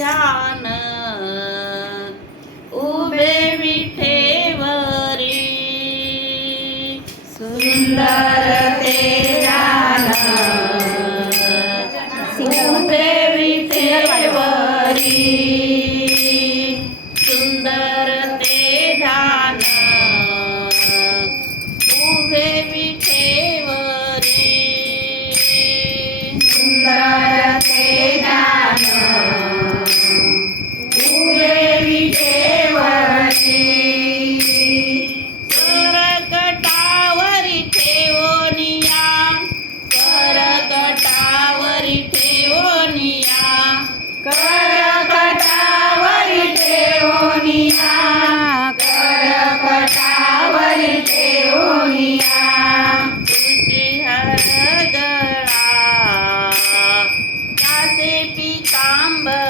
ध्यान उभे विठेवरी. सुंदर ते ध्यान उभे विठेवरी. சாம்பார்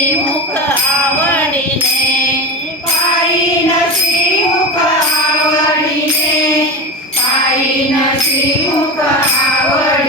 મુખ આવડીને પાઈ નસી મુખ આવડીને પાઈ નસી મુખ આવડી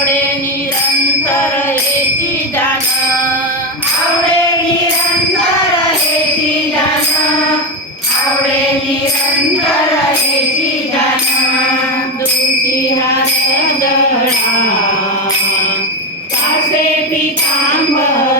आवडे निरंतर येती दान. आवडे निरंतर येती दान. आवडे निरंतर येती दान. तुळशी हार गळा. कासे पितांबर